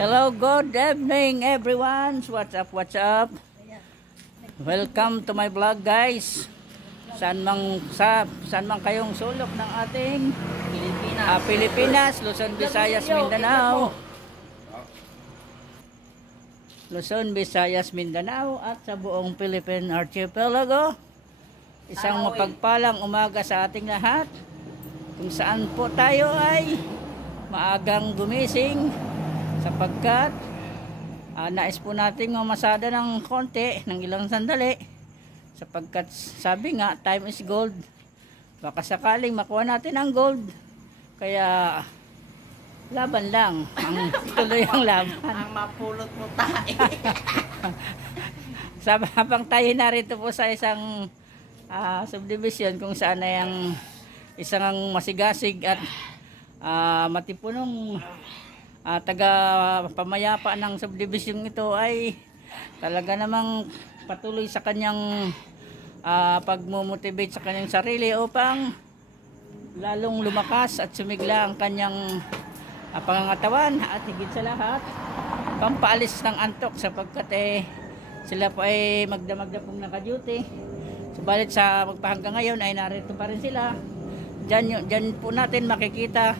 Hello, good evening everyone. What's up, what's up? Welcome to my vlog, guys. Saan man kayong sulok ng ating Pilipinas, Luzon, Visayas, Mindanao. Luzon, Visayas, Mindanao at sa buong Philippine Archipelago. Isang mapagpalang umaga sa ating lahat. Kung saan po tayo ay maagang gumising sapagkat nais po nating mamasada ng konti, ng ilang sandali, sapagkat sabi nga, time is gold. Baka sakaling makuha natin ang gold, kaya laban lang, ang tuloy ang laban. Ang mapulot mo tayo. Habang tayo narito po sa isang subdivision kung saan ay ang isang masigasig at matipunong taga pamayapa ng subdivision ito ay talaga namang patuloy sa kanyang pagmomotivate sa kanyang sarili upang lalong lumakas at sumigla ang kanyang pangangatawan at higit sa lahat pampaalis ng antok sapagkat sila po ay magdamagda pong naka-duty. Subalit sa magpahanggang ngayon ay narito pa rin sila. Diyan po natin makikita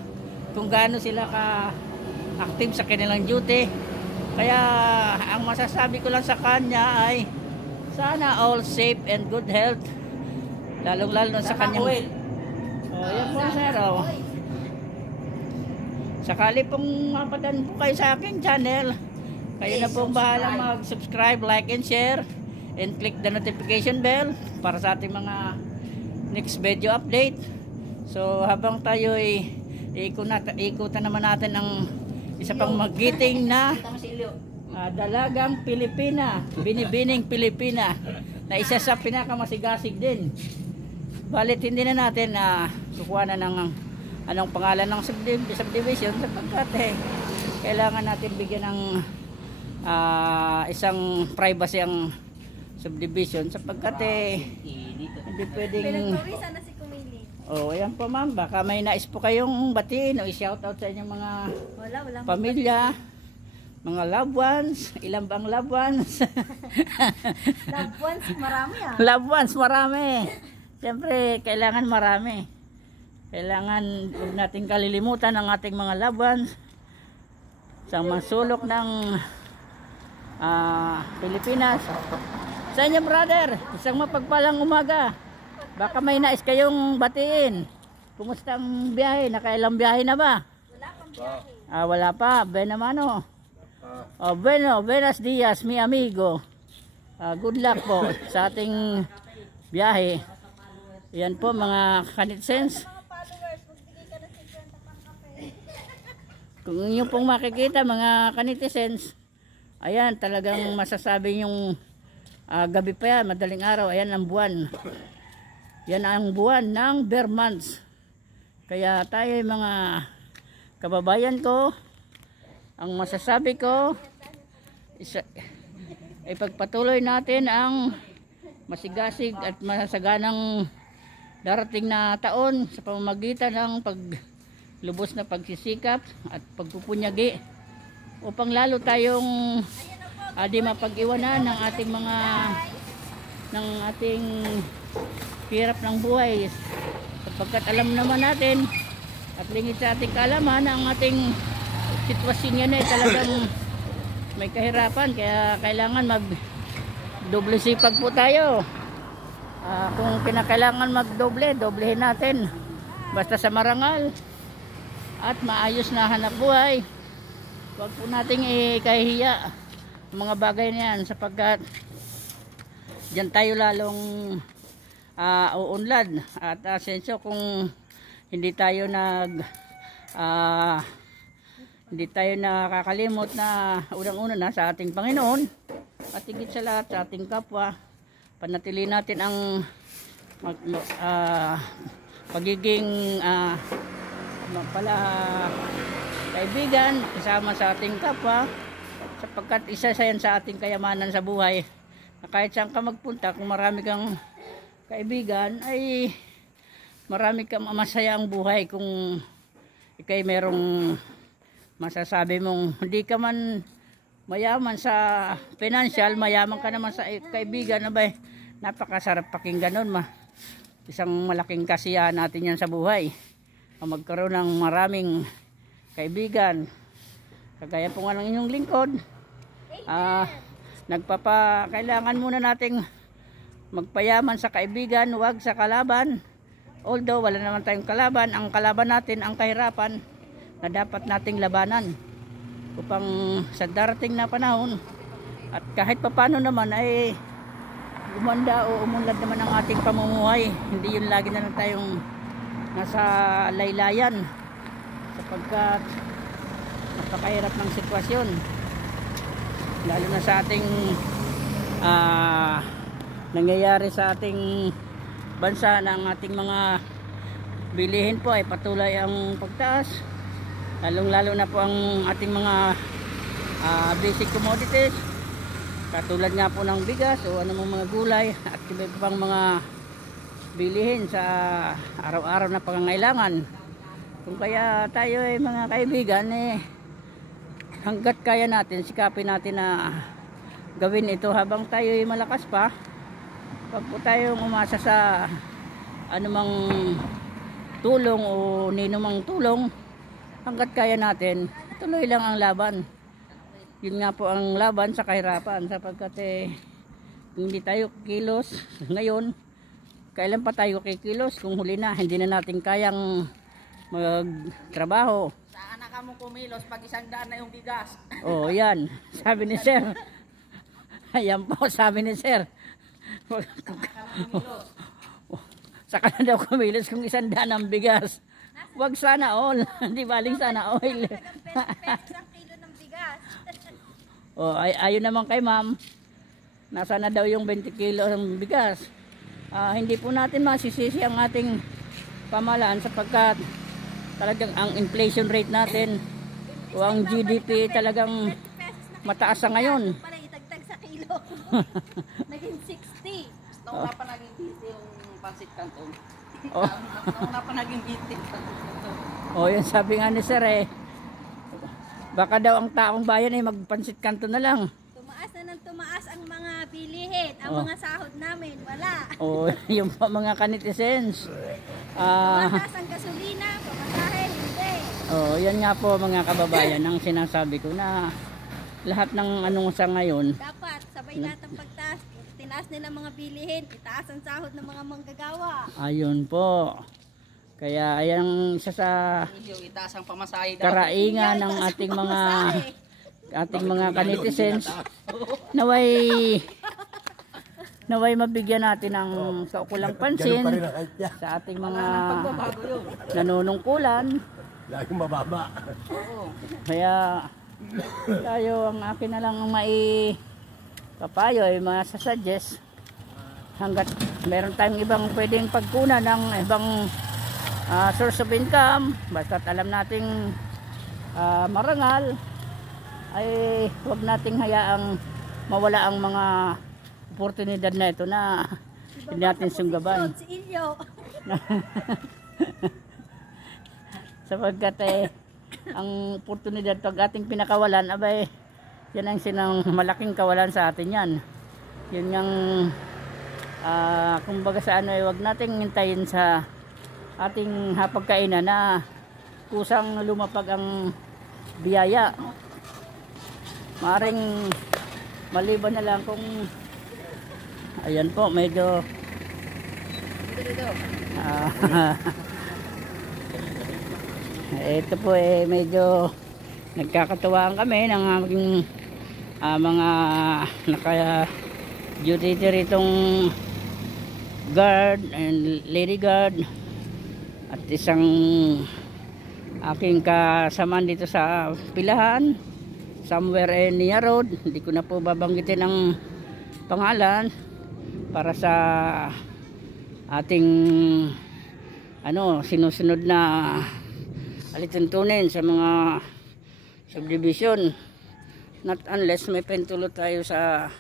kung gaano sila ka-active sa kanilang duty. Kaya ang masasabi ko lang sa kanya ay sana all safe and good health. Lalong-lalo sa kanyang... yan po, sir. Sakali pong mapadan po kayo sa aking channel, kayo na pong bahala mag-subscribe, like, and share, and click the notification bell para sa ating mga next video update. So habang tayo ay ikutan naman natin ang isa pang magiting na dalagang Pilipina, binibining Pilipina, na isa sa pinakamasigasig din. Balit hindi na natin kukuha na ng anong pangalan ng subdivision sapagkat kailangan natin bigyan ng isang privacy ang subdivision sapagkat hindi pwedeng ayan po ma'am, baka may nais po kayong batiin o i-shout out sa inyong mga pamilya, mga loved ones. Ilan bang loved ones? Loved ones, marami Loved ones, marami. Siyempre, kailangan marami. Kailangan huwag nating kalilimutan ang ating mga loved ones sa masulok ng Pilipinas. Sa inyo, brother, isang mapagpalang umaga. Baka may nais kayong batiin. Kumusta ang biyahe? Nakailang biyahe na ba? Wala pang biyahe. Wala pa. Benamano. Buenos dias, mi amigo. Good luck po sa ating biyahe. Yan po mga kanitsens. Kung inyo pong makikita mga kanitsens, ayan talagang masasabi yung gabi pa yan, madaling araw, ayan ang buwan. Yan ang buwan ng bear months. Kaya tayo mga kababayan ko, ang masasabi ko ipagpatuloy natin ang masigasig at masaganang darating na taon sa pamamagitan ng paglubos na pagsisikap at pagpupunyagi upang lalo tayong di mapag-iwanan ng ating hirap ng buhay sapagkat alam naman natin at lingid sa ating kaalaman ang ating sitwasyon yan talagang may kahirapan, kaya kailangan mag-doble sipag po tayo. Kung kinakailangan mag-doble, doblehin natin basta sa marangal at maayos na hanap buhay. Huwag po nating ikahihiya mga bagay na yan sapagkat dyan tayo lalong uunlad at asensyo kung hindi tayo hindi tayo nakakalimot na unang-una na sa ating Panginoon at higit sa lahat sa ating kapwa. Panatili natin ang pagiging kaibigan kasama sa ating kapwa sapagkat isa sa yan sa ating kayamanan sa buhay na kahit saan ka magpunta, kung marami kang kaibigan ay marami kang masaya ang buhay kung ikay merong masasabi mong hindi ka man mayaman sa financial, mayaman ka naman sa kaibigan. Abay, napakasarap pakinggan nun. Isang malaking kasiyahan natin yan sa buhay. Ang magkaroon ng maraming kaibigan. Kagaya po nga ng inyong lingkod. Kailangan muna nating magpayaman sa kaibigan, huwag sa kalaban. Although wala naman tayong kalaban, ang kalaban natin ang kahirapan na dapat nating labanan upang sa darating na panahon at kahit papano naman ay gumanda o umunlad naman ang ating pamumuhay. Hindi yun lagi na lang tayong nasa laylayan sapagkat napakahirap ng sitwasyon, lalo na sa ating nangyayari sa ating bansa na ang ating mga bilihin po ay patuloy ang pagtaas, lalong-lalo na po ang ating mga basic commodities katulad nga po ng bigas o anumang mga gulay at iba pang mga bilihin sa araw-araw na pangangailangan. Kung kaya tayo ay mga kaibigan, hanggat kaya natin, sikapin natin na gawin ito habang tayo ay malakas pa. Pag po tayong umasa sa anumang tulong o ninumang tulong, hanggat kaya natin, tuloy lang ang laban. Yun nga po ang laban sa kahirapan sapagkat hindi tayo kilos ngayon. Kailan pa tayo kikilos kung huli na hindi na natin kayang magtrabaho? Saan ka mo kumilos pag 100 na yung bigas? Oh, yan. Sabi ni Sir. Ayan po, sabi ni Sir. Saka na daw kumilos kung 100 ang bigas. Wag sana all. Hindi baling sana oil. Isang kilo ng bigas. Oh, ayun naman kay ma'am. Nasa na daw yung 20 kilo ng bigas. Hindi po natin masisisi ang ating pamahalaan sapagkat talagang ang inflation rate natin o ang GDP talagang mataas sa ngayon. Para itagtag sa kilo. Naging 60. Noong na pa naging 20 yung pansit canton. Oh. Noong na pa naging 20 yung pansit canton. Oh, yun sabi nga ni Sir baka daw ang taong bayan ay magpansit kanto na lang. Tumaas na ng tumaas ang mga bilihin, ang mga sahod namin, wala. Oh, yung mga kanitizens. Tumaas ang gasolina, pamasahe, hindi. Oh, yan nga po mga kababayan ang sinasabi ko na lahat ng anong sa ngayon. Dapat sabay lahat ang pagtaas. Tinaas nila mga bilihin, itaas ang sahod ng mga manggagawa. Ayun po. Kaya ayan isa sa Yung itaas ang pamasahe daw. karaingan ng ating mga kanitizens naway mabigyan natin ng kaukulang pansin sa ating mga nanunungkulan. Laging mababa. Kaya tayo ang akin na lang papayo ay masasuggest hanggat meron tayong ibang pwedeng pagkunan ng ibang source of income, basta't alam nating marangal, ay huwag nating hayaang mawala ang mga oportunidad na ito na hindi natin sunggaban. Si Ilyo. Sapagkat ang oportunidad pag ating pinakawalan, abay, yan ang sinang malaking kawalan sa atin yan. Yun yung kumbaga sa ano, huwag nating hintayin sa ating hapagkainan na kusang lumapag ang biyaya. Maaring maliban na lang kung ayan po medyo ito po medyo nagkakatuwaan kami ng aming mga naka duty ditong guard and lady guard at isang aking kasamaan dito sa pilahan somewhere in Nia Road. Hindi ko na po babanggitin ang pangalan para sa ating sinusunod na alituntunin sa mga subdivision, not unless may pentulo tayo sa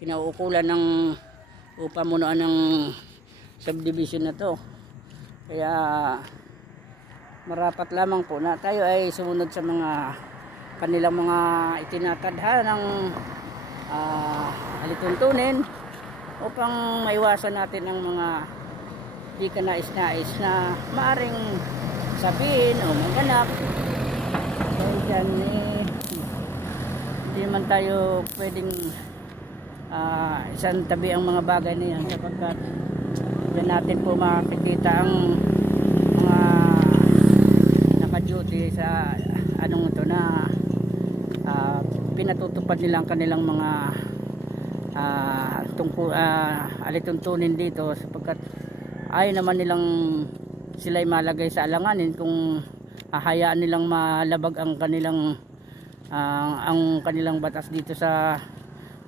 kinauukulan ng upamunuan ng subdivision na to. Kaya marapat lamang po na tayo ay sumunod sa mga kanilang mga itinatadhana ng alituntunin upang maiwasan natin ang mga di ka nais-nais na maaring sabihin o maganap. Dahil dyan hindi man tayo pwedeng isang tabi ang mga bagay na yan, sapagkat dyan natin po makikita ang mga naka-duty sa anong ito na pinatutupad nilang kanilang mga alituntunin dito, sapagkat ayaw naman nilang sila'y malagay sa alanganin kung hahayaan nilang malabag ang kanilang batas dito sa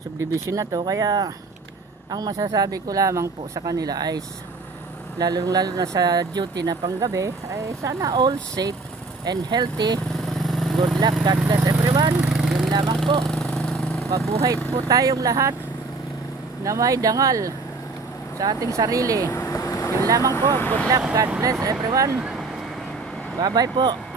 subdivision na to. Kaya ang masasabi ko lamang po sa kanila ay lalo na sa duty na panggabi ay sana all safe and healthy. Good luck, God bless everyone. Yun lamang po. Mabuhay po tayong lahat na may dangal sa ating sarili. Yun lamang po. Good luck, God bless everyone. Bye bye po.